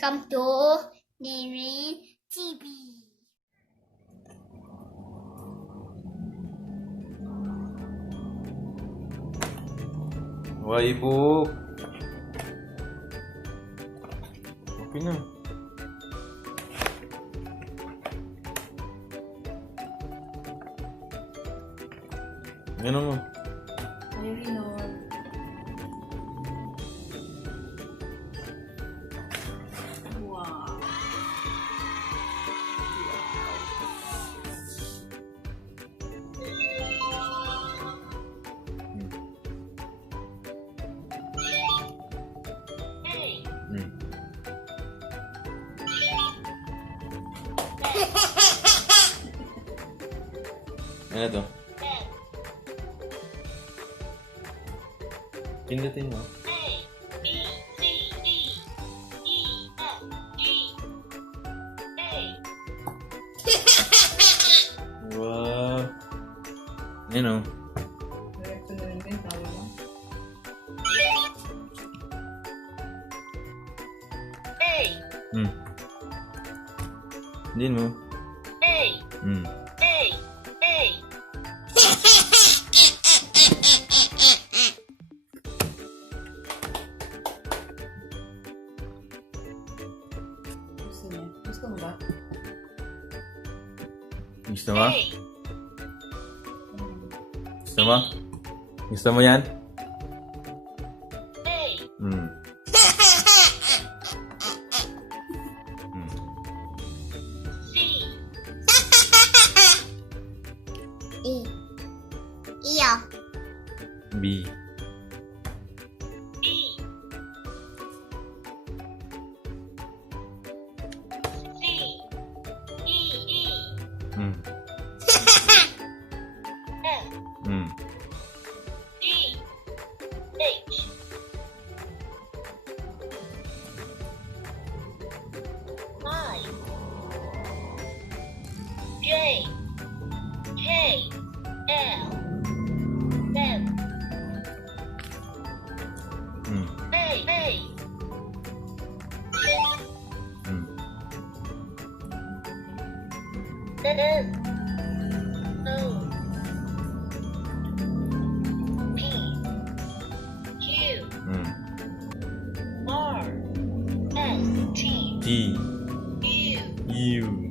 Welcome to rhenrhen TV. YBOOK. Okay na. Ano mo? Wow. Ano to? Pindutin mo. Wow. Ano? Diretso na rin ba yung tawag mo? Hindi mo. Gusto niya? Gusto mo ba? Gusto mo? Gusto mo? Gusto mo yan? Hmm. Iya. B. Hmm. Hmm. Hmm. Hmm. Hmm. T. U.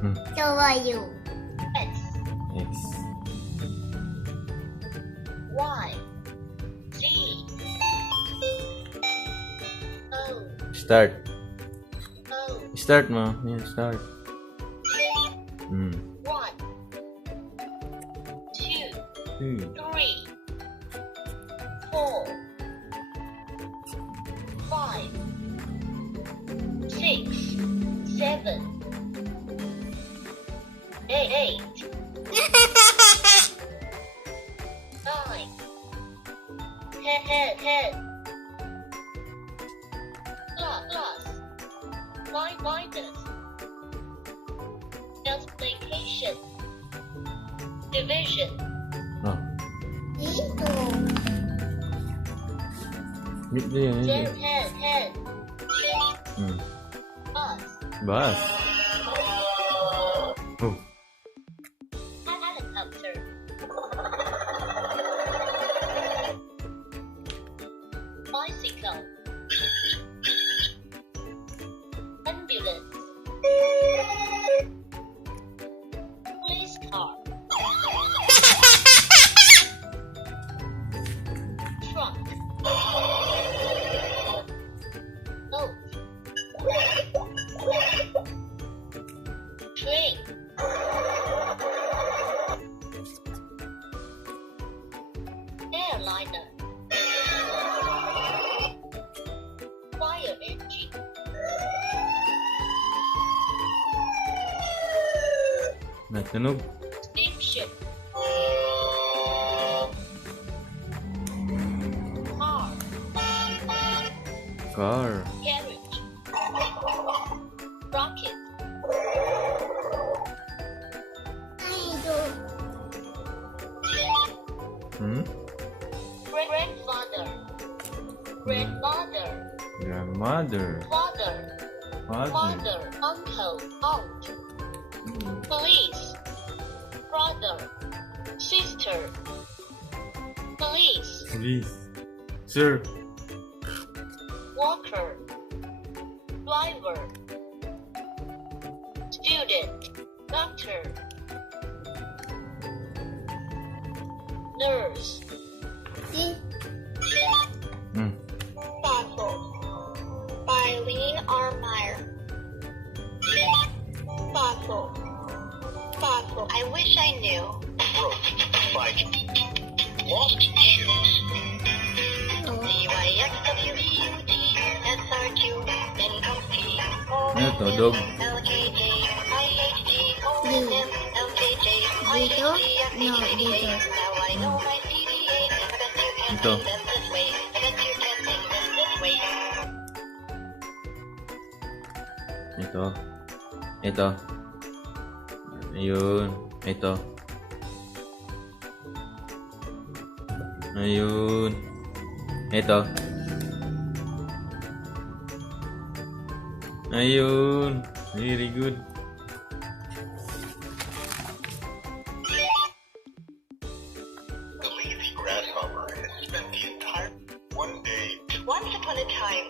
Hmm. So are you? X. Start. Start mo. Yan, start. Hmm. 2. minus multiplication division Oh. Dito. Dito yan. 10 Hmm. bus Bus. Oh. helicopter bicycle ambulance police car truck boat train airliner fire engine Natunog. steamship car Car. carriage rocket Ay, do. Hmm? grandfather grandmother, Grandmother. father, Father. mother, uncle, aunt, police, brother, sister, police, Please. Sir. worker, driver, student, doctor, nurse, Si. Fossil by Lene R. Meyer. Fossil. Fossil. I wish I knew. Broke by lost shoes. Ano to? Dog? Dito? No, dito. Ito. Ito. Ito. Ayun. Ito. Ayun. Ito. Ayun. Very good. The lazy grasshopper has spent the entire one day. Once upon a time,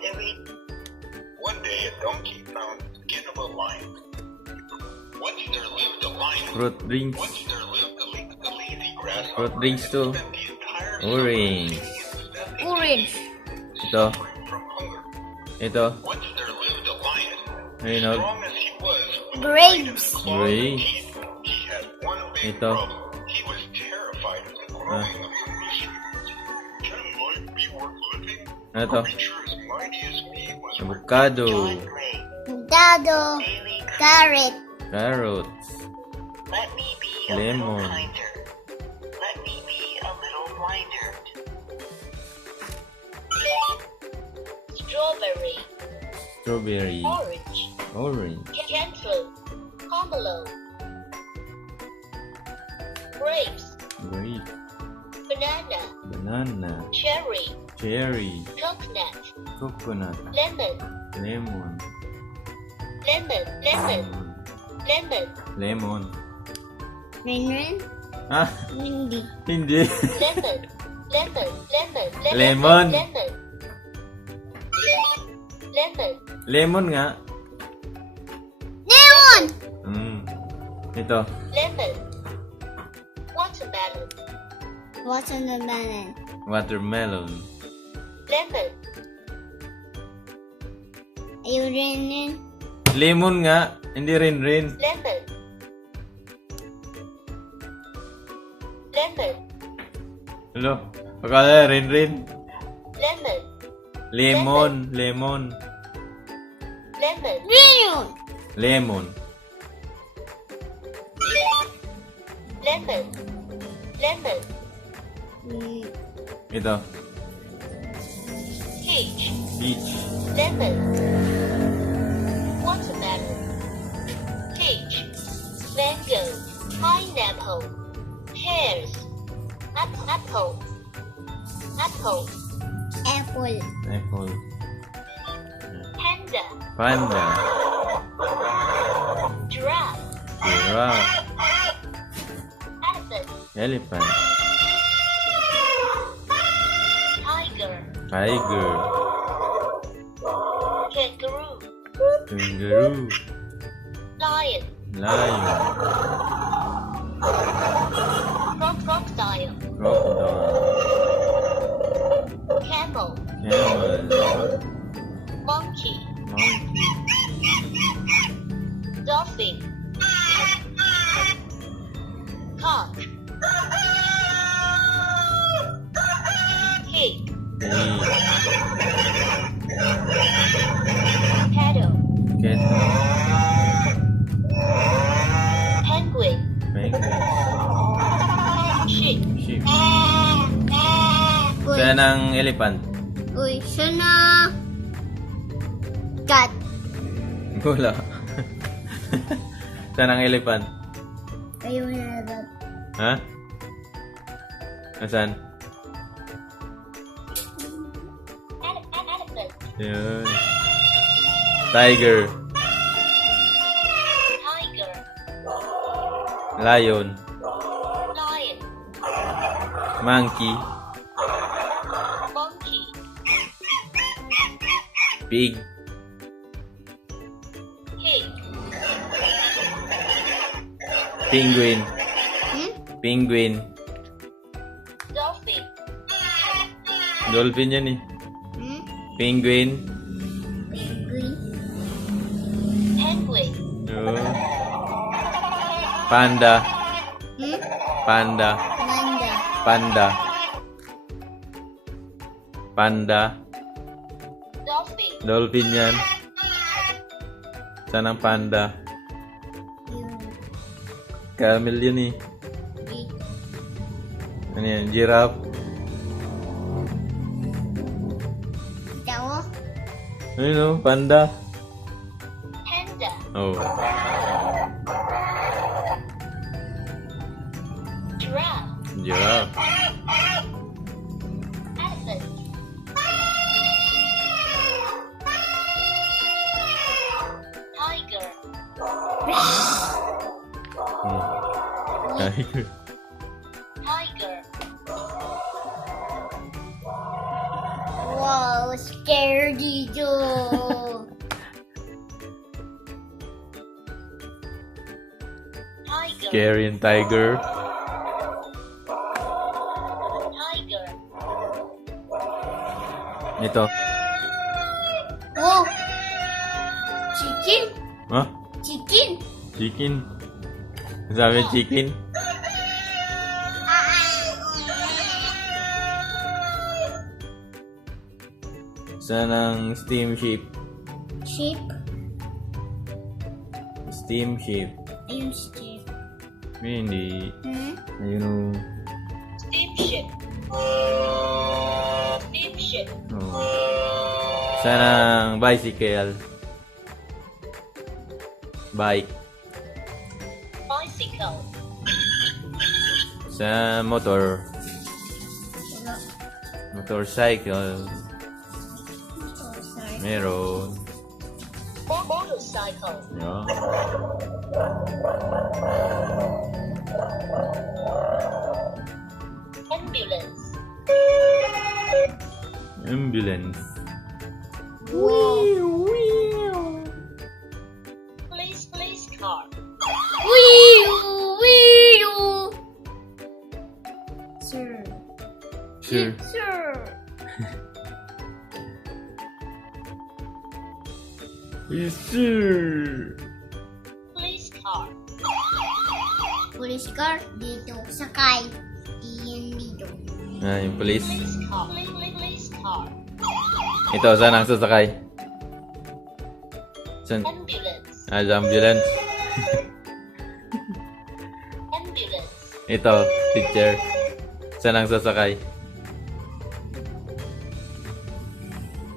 One day, a donkey found the skin of a lion. Once there lived a lion. Fruit drinks. Once there lived the lazy grasshopper. Fruit drinks too. Spent the entire Orange. Orange. Ito. from hunger. Ito. Once there lived a lion. Ayun o. Strong as he was, with Grapes. claws and Grapes. teeth, he had one big Ito. problem. He was terrified of the growing of hungry seeds. Can life be worth living? Ano to? A creature as mighty as me was Avocado. Dado. Carrot. Carrots. let me be a Lemon. little kinder. Let me be a little blinder. Strawberry, Strawberry. orange, Orange. cantaloupe, pomelo, grapes, Grape. banana, Banana. cherry, Cherry. coconut, Coconut. lemon, Lemon. lemon, lemon, lemon, Lemon. Rhenrhen? Ah, Hindi. hindi. lemon, lemon, lemon, Lemon. lemon, lemon, Lemon nga. Lemon! Ito. lemon, watermelon, What's on the banana? Watermelon. lemon, Ayun, Rhenrhen. Lemon nga. Hindi rin. lemon, lemon, Hello? Akala rin. lemon, Lemon. lemon, Rhenrhen! Lemon. lemon, lemon, Mm, Ito. peach, Peach. lemon, watermelon, peach, mango, pineapple, pears, apple, apple. Apple. panda, Panda. giraffe, Giraffe. elephant, Elephant. tiger, Tiger. kangaroo, Kangaroo. lion, Lion. crocodile, Crocodile. camel, Camel. monkey, Monkey. dolphin, cock, pig, Pig. paddle, Cat. penguin, Penguin. sheep, Sheep. Uy, Kaya ng elephant. uy, siya na. Cat. Wala. Kaya ng elephant. Ayun na ba? Ha? Nasaan? Yun. Tiger. Tiger. Lion. Lion. Monkey. Monkey. Pig. Pig. Penguin. Hmm? Penguin. Dolphin. Dolphin yan eh. Hmm? Penguin. Penguin. Penguin. Yun. Panda. Hmm? Panda. Manda. Panda. Panda. Dolphin. Dolphin yan. Saan ang panda? Yun. Camel yun eh. Pig. Ano yan? Giraffe. Tao. Ayun o, panda. Panda. Oh. Giraffe. Giraffe. Elephant. Tiger. Tiger. Tiger. Wow, scared dito. Tiger. Scary and tiger. Tiger. Ito. Oh! Chicken? Ha? Chicken? Chicken. Sabi chicken. Saan ang steamship? Sheep? Steamship. Ayun, sheep. Hindi. Hmm? Ayun o. Steamship. Steamship. Oh. Saan ang bicycle? Bike. Bicycle. Sa motor. Wala. Motorcycle. Oh, sorry. Meron. Motorcycle. Yeah. Ambulance. Ambulance. Police car. Wee-oo! Sir. Sure. Sir. Yes, sir. Police car. Police car dito. Sakay. Iyan dito. Ah, yung police. Police car. Police car. Ito, saan ang sasakay? Saan? Ambulance. Ah, sa ambulance. Ambulance. Ito, teacher. Saan ang sasakay?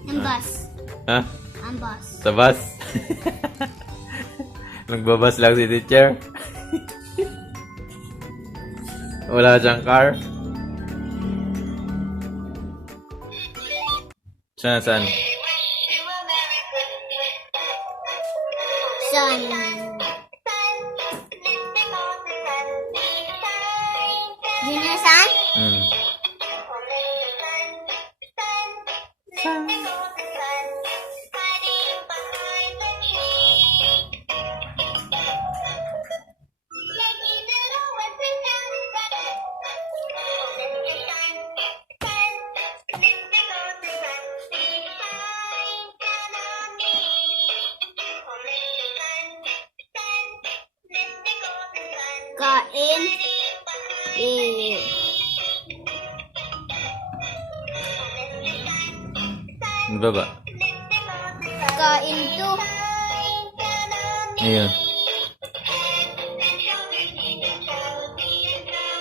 Ang bus. Ha? Ang bus. Sa bus? Nagbabas lang si teacher. Wala siyang car. Saan? Sun. Yun na sun? Hmm. Kain. Eh. Ang baba. Kain to. Ayun.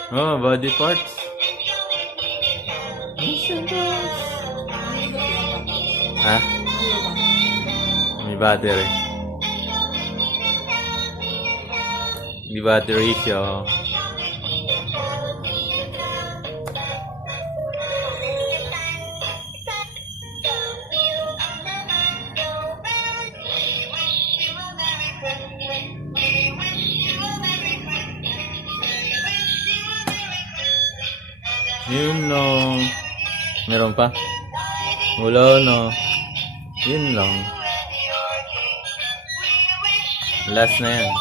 Oh, body parts. Ha? May battery. May battery siya. Yun lang. Meron pa? Wala na. Yun lang. Last na yan.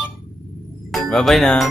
Bye-bye na.